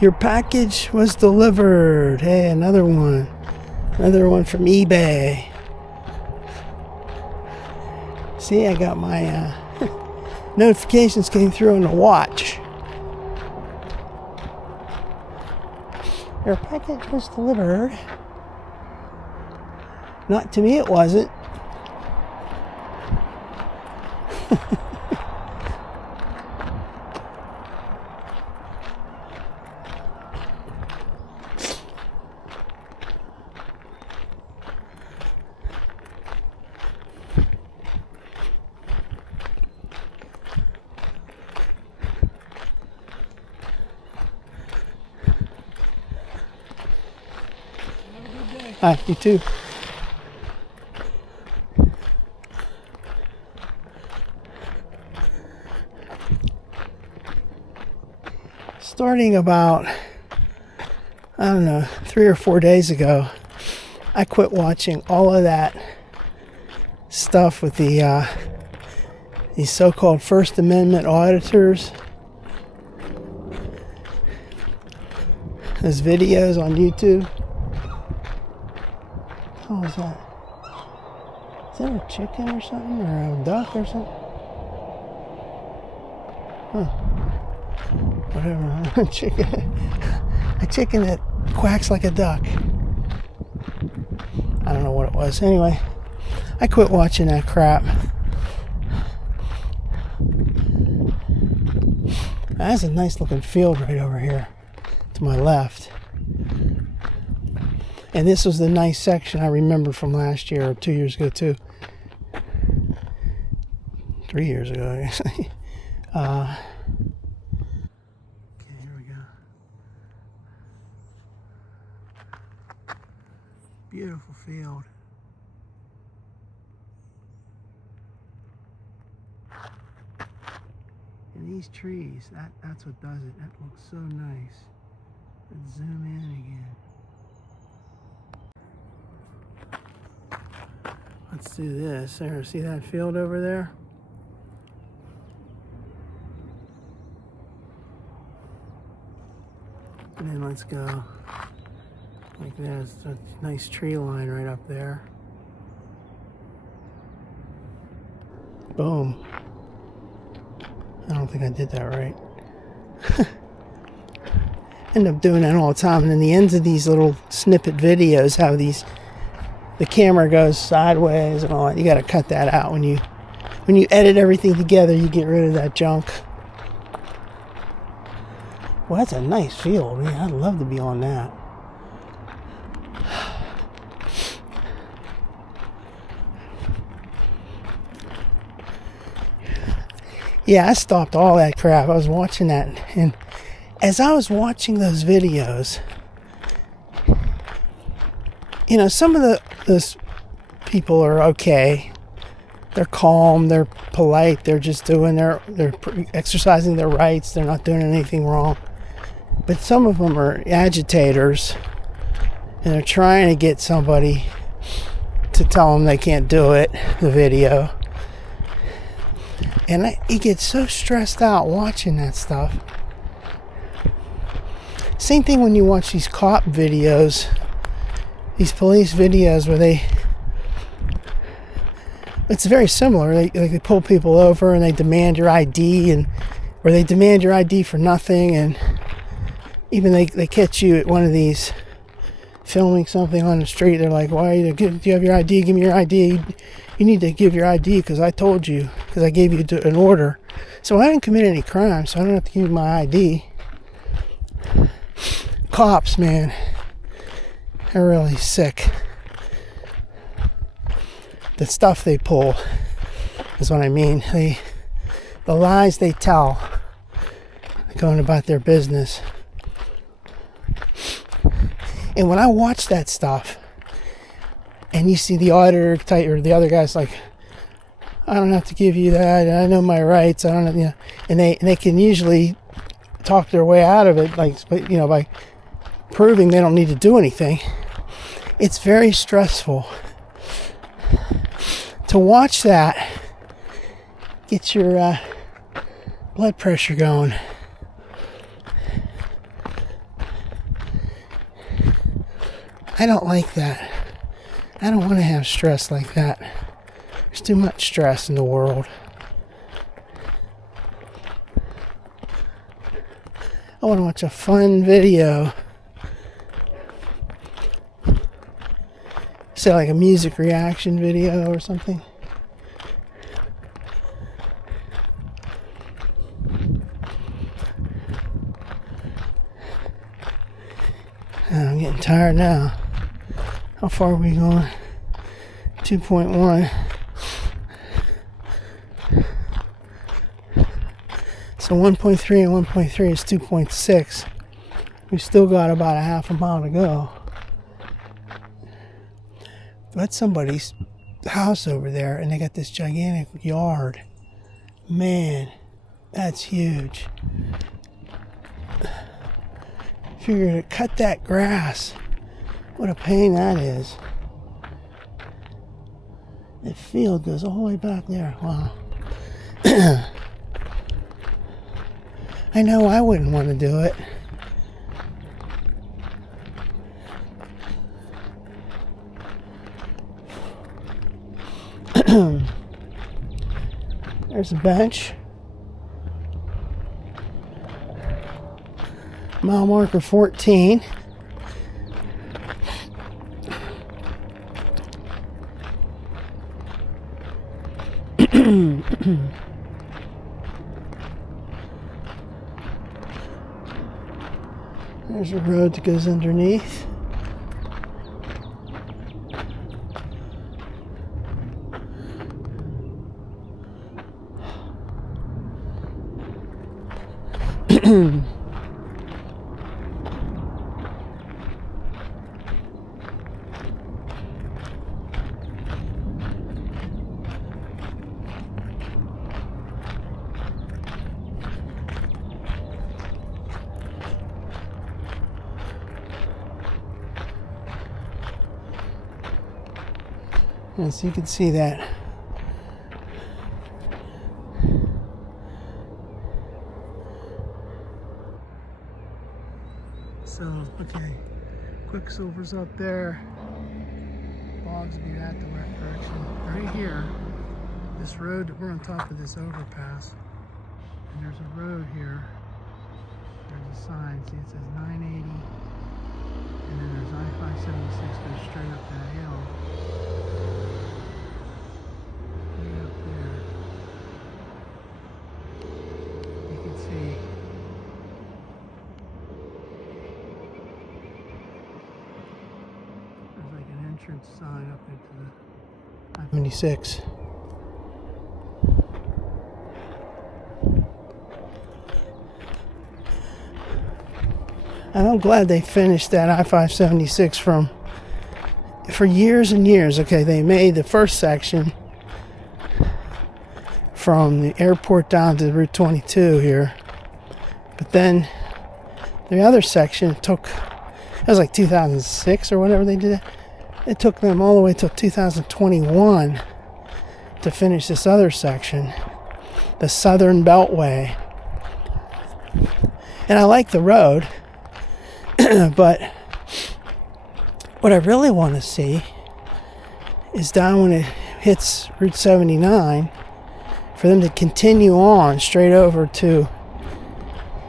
Your package was delivered. Hey, another one. Another one from eBay. See, I got my notifications came through on the watch. Your package was delivered. Not to me, it wasn't. Hi, you too. Starting about, I don't know, 3 or 4 days ago, I quit watching all of that stuff with the these so-called First Amendment auditors. Those videos on YouTube. What was that? Is that a chicken or something? Or a duck or something? Huh. Whatever. A chicken that quacks like a duck. I don't know what it was. Anyway, I quit watching that crap. That's a nice looking field right over here to my left. And this was the nice section I remember from last year or 2 years ago too. 3 years ago, actually. Okay, here we go. Beautiful field. And these trees, that's what does it. That looks so nice. Let's zoom in again. Let's do this. There, see that field over there? And then let's go like this. A nice tree line right up there. Boom. I don't think I did that right. End up doing that all the time. And then the ends of these little snippet videos have these, the camera goes sideways and all that. You got to cut that out when you edit everything together. You get rid of that junk. Well, that's a nice field, man. I'd love to be on that. Yeah, I stopped all that crap. I was watching that, and as I was watching those videos, you know, some of those people are okay. they're calm, they're polite, they're just doing they're exercising their rights, they're not doing anything wrong. But some of them are agitators, and they're trying to get somebody to tell them they can't do it, the video. And he gets so stressed out watching that stuff. Same thing when you watch these cop videos, these police videos where it's very similar. They pull people over and they demand your ID, or they demand your ID for nothing, and even they catch you at one of these filming something on the street. They're like, "Why do you have your ID? Give me your ID. You need to give your ID because I told you, because I gave you an order. So I haven't committed any crime, so I don't have to give you my ID." Cops, man, they're really sick. The stuff they pull is what I mean. The lies they tell, going about their business. And when I watch that stuff, and you see the auditor type, or the other guy's like, "I don't have to give you that. I know my rights. I don't have, you know," and they can usually talk their way out of it, like, you know, by proving they don't need to do anything. It's very stressful to watch that. Get your blood pressure going. I don't like that. I don't want to have stress like that. There's too much stress in the world. I want to watch a fun video. Say like a music reaction video or something. I'm getting tired now. How far are we going? 2.1. So 1.3 and 1.3 is 2.6. We've still got about a half a mile to go. That's somebody's house over there, and they got this gigantic yard. Man, that's huge. Figure to cut that grass. What a pain that is. The field goes all the way back there. Wow. I know I wouldn't want to do it. There's a bench. Mile marker 14. There's a road that goes underneath. And so you can see that. So, okay, Quicksilver's up there. Bogs will be that direction. Right here, this road, we're on top of this overpass. And there's a road here. There's a sign, see it says 980. And then there's I-576 goes straight up that hill. Right up there. You can see. There's like an entrance sign up into the I-76. And I'm glad they finished that I-576 for years and years. Okay, they made the first section from the airport down to Route 22 here. But then the other section, it was like 2006 or whatever they did it. It took them all the way till 2021 to finish this other section, the Southern Beltway. And I like the road, but what I really want to see is down when it hits Route 79, for them to continue on straight over to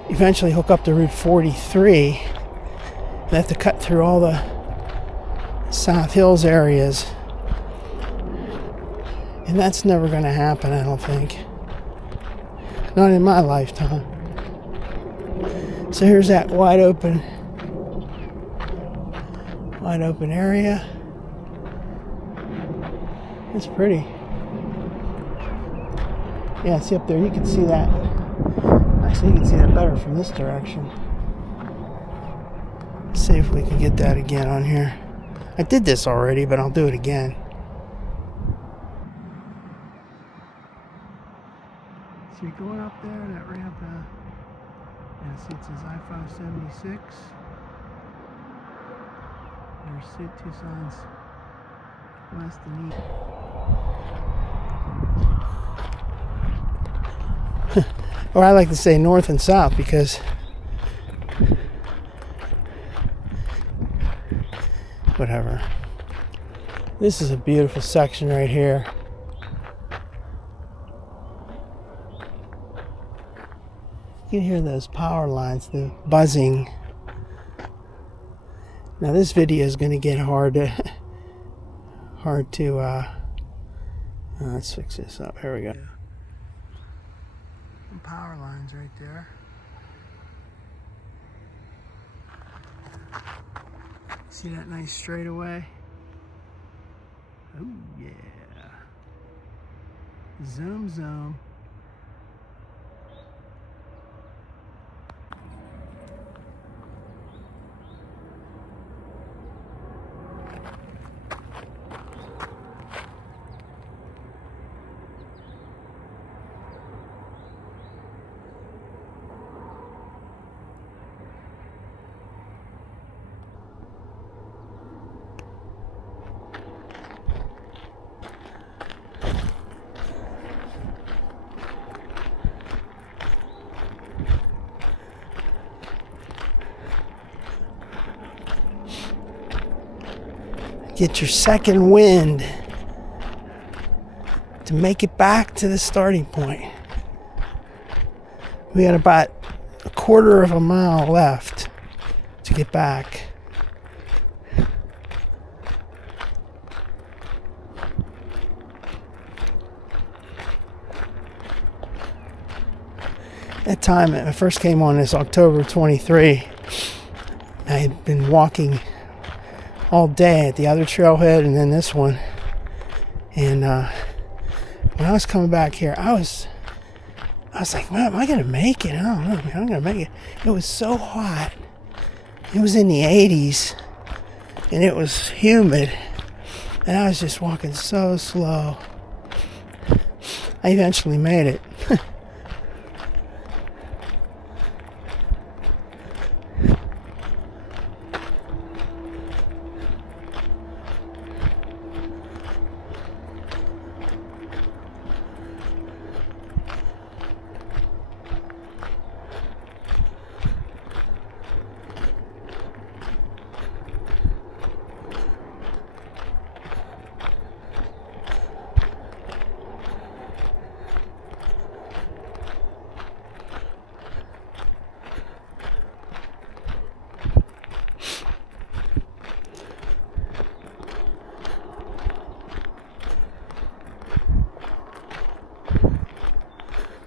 eventually hook up to Route 43. They have to cut through all the South Hills areas. And that's never going to happen, I don't think. Not in my lifetime. So here's that wide open area. It's pretty. Yeah, see up there, you can see that. Actually, you can see that better from this direction. Let's see if we can get that again on here. I did this already, but I'll do it again. So you're going up there, that ramp, yeah, see it says I-576. There's two signs, west and east. Or I like to say north and south, because whatever. This is a beautiful section right here. You can hear those power lines, the buzzing. Now this video is going to get hard to let's fix this up. Here we go. Some power lines right there. See that nice straightaway? Oh yeah. Zoom zoom. Get your second wind to make it back to the starting point. We got about a quarter of a mile left to get back. That time I first came on this October 23, I had been walking all day at the other trailhead and then this one. And when I was coming back here, I was like, man, am I going to make it? I don't know, man, I'm going to make it. It was so hot. It was in the 80s and it was humid. And I was just walking so slow. I eventually made it.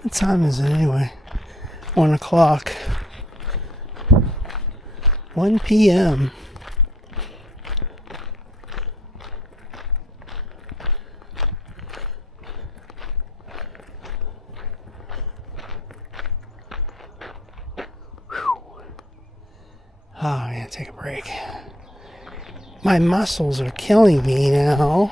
What time is it anyway? 1 o'clock. 1 p.m. Oh, I gotta take a break. My muscles are killing me now.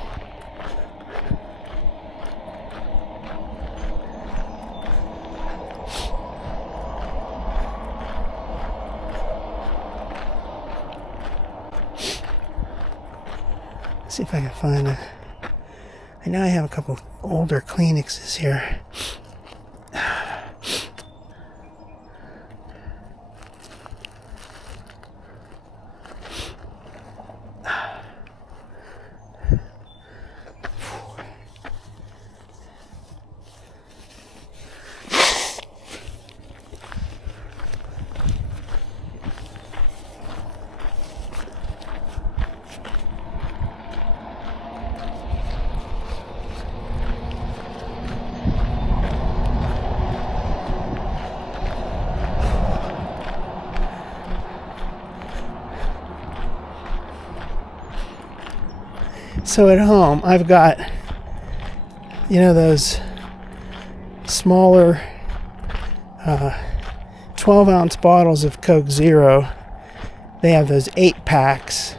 See if I can find a... I know I have a couple older Kleenexes here. So at home, I've got, you know, those smaller 12-ounce bottles of Coke Zero. They have those 8-packs.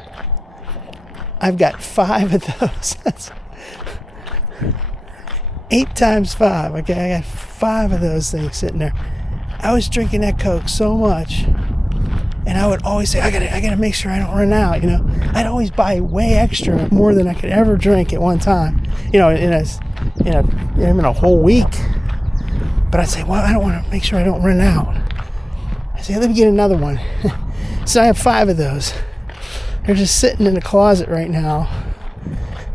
I've got 5 of those. That's 8 times 5. Okay, I got 5 of those things sitting there. I was drinking that Coke so much, and I would always say, I gotta make sure I don't run out. You know, I'd always buy way extra, more than I could ever drink at one time. You know, in a whole week. But I'd say, well, I don't want to make sure I don't run out. I say, let me get another one. So I have 5 of those. They're just sitting in the closet right now,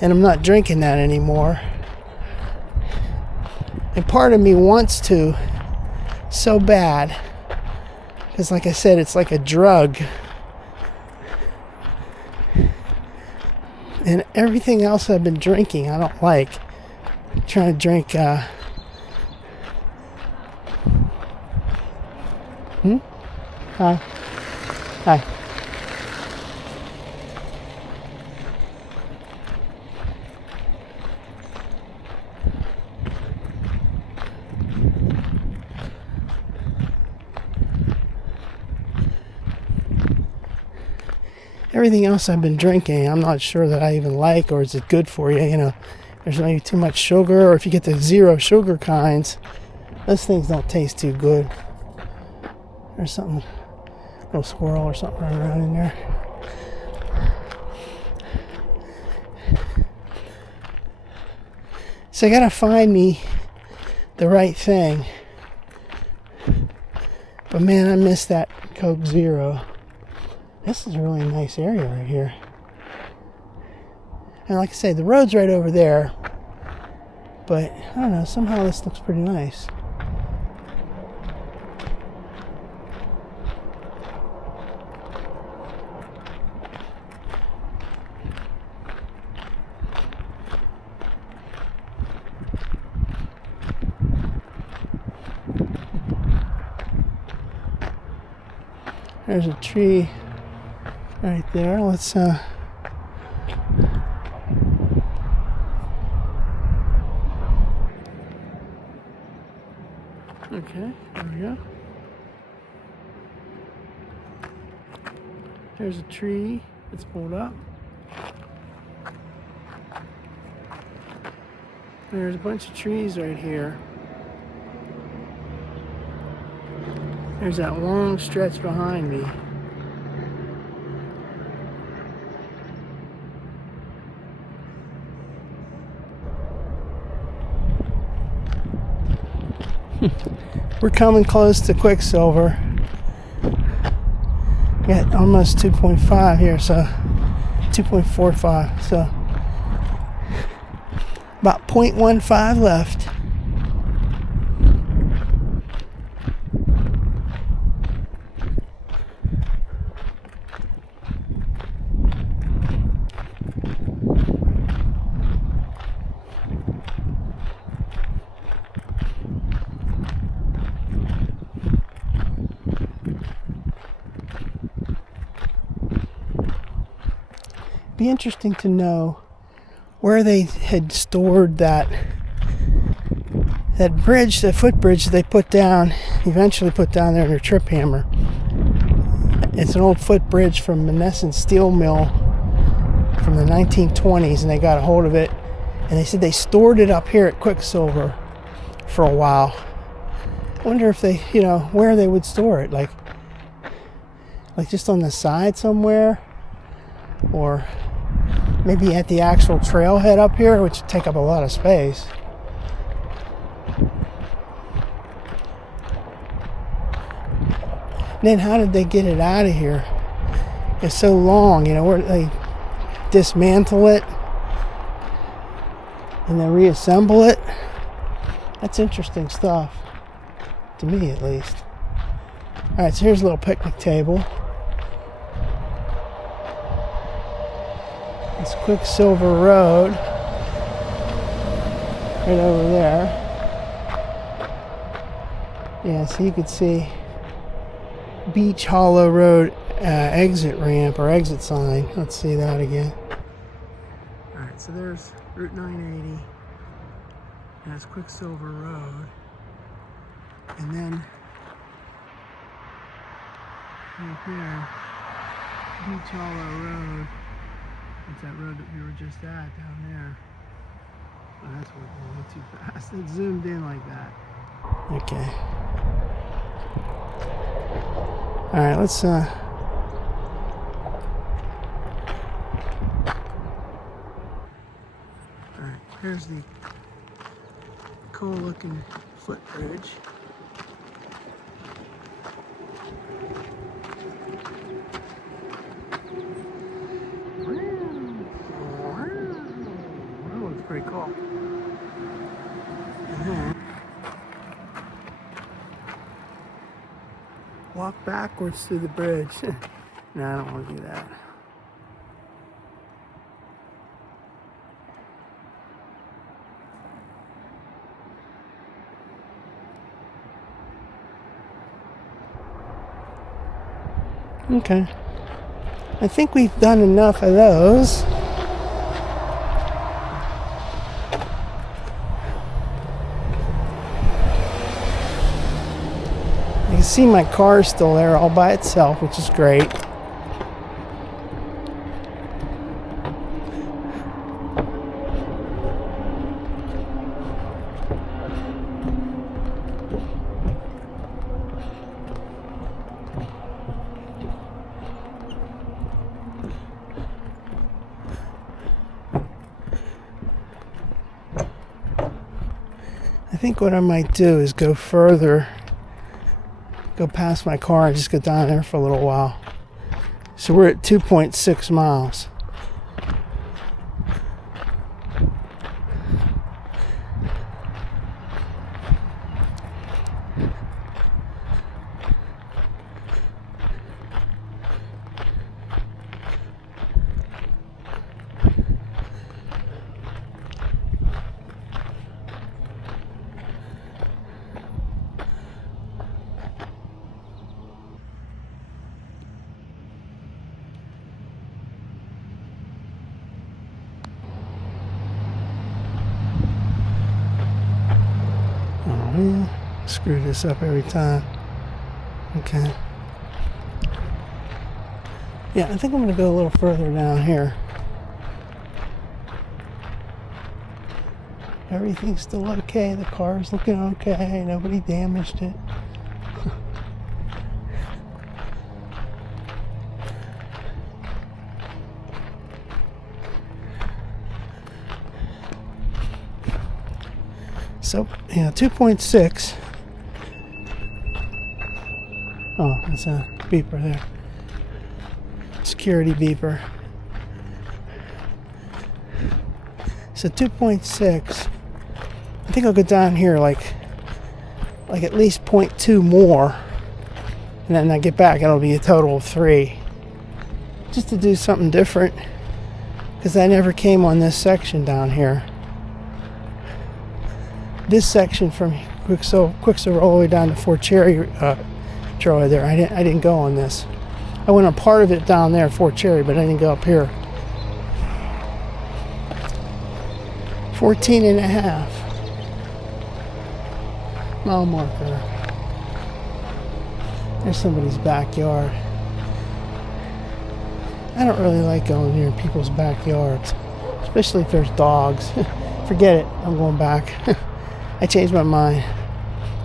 and I'm not drinking that anymore. And part of me wants to so bad. Because like I said, it's like a drug. And everything else I've been drinking, I don't like. I'm trying to drink, Hi. Hi. Everything else I've been drinking, I'm not sure that I even like, or is it good for you. You know, there's maybe too much sugar, or if you get the zero sugar kinds, those things don't taste too good. There's something, a little squirrel or something running around in there. So I gotta find me the right thing. But man, I miss that Coke Zero. This is a really nice area right here. And like I say, the road's right over there. But, I don't know, somehow this looks pretty nice. There's a tree right there. Let's okay, there we go. There's a tree that's pulled up. There's a bunch of trees right here. There's that long stretch behind me. We're coming close to Quicksilver. Got almost 2.5 here, so 2.45, so about 0.15 left. Be interesting to know where they had stored that bridge, the footbridge they put down, eventually put down there in their trip hammer. It's an old footbridge from Monessen Steel Mill from the 1920s, and they got a hold of it, and they said they stored it up here at Quicksilver for a while. I wonder if they, you know, where they would store it, like just on the side somewhere, or maybe at the actual trailhead up here, which would take up a lot of space. Then how did they get it out of here? It's so long, you know, where they dismantle it and then reassemble it. That's interesting stuff, to me at least. Alright, so here's a little picnic table. It's Quicksilver Road, right over there. Yeah, so you can see Beach Hollow Road exit ramp or exit sign. Let's see that again. Alright, so there's Route 980. That's Quicksilver Road. And then right there, Beach Hollow Road. It's that road that we were just at down there. Oh, that's working way too fast. It zoomed in like that. Okay. Alright, let's alright, here's the cool looking footbridge. That looks pretty cool. Walk backwards through the bridge. No, I don't want to do that. Okay. I think we've done enough of those. You can see my car still there all by itself, which is great. I think what I might do is go further, go past my car and just go down there for a little while. So we're at 2.6 miles. Screw this up every time. Okay. Yeah, I think I'm going to go a little further down here. Everything's still okay. The car's looking okay. Nobody damaged it. So, yeah, 2.6. Oh, that's a beeper there. Security beeper. So 2.6. I think I'll go down here like at least 0.2 more. And then I get back, it'll be a total of 3. Just to do something different. Because I never came on this section down here. This section from Quicksilver all the way down to Fort Cherry trail there. I didn't go on this. I went on part of it down there, Fort Cherry, but I didn't go up here. 14.5 mile marker. There's somebody's backyard. I don't really like going near people's backyards, especially if there's dogs. Forget it. I'm going back. I changed my mind.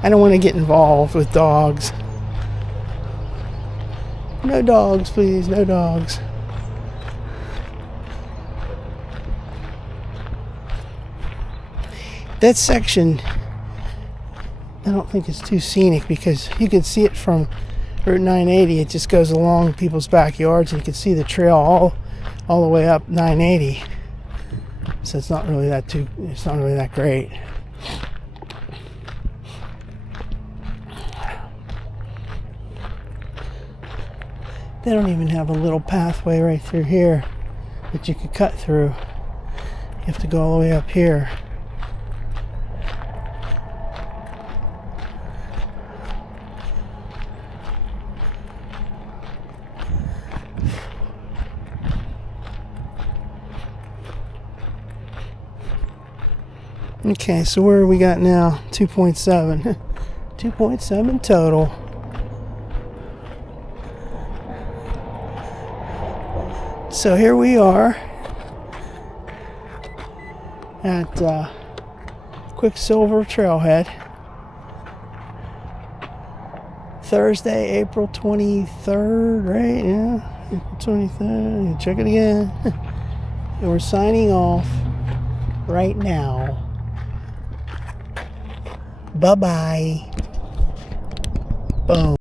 I don't want to get involved with dogs. No dogs, please. No dogs. That section, I don't think it's too scenic because you can see it from Route 980. It just goes along people's backyards, and you can see the trail all the way up 980. So it's not really that great. They don't even have a little pathway right through here that you could cut through. You have to go all the way up here. Okay, so where we got now? 2.7. 2.7 total. So here we are at Quicksilver Trailhead. Thursday, April 23rd, right? Yeah, April 23rd. Check it again. And we're signing off right now. Bye-bye. Boom.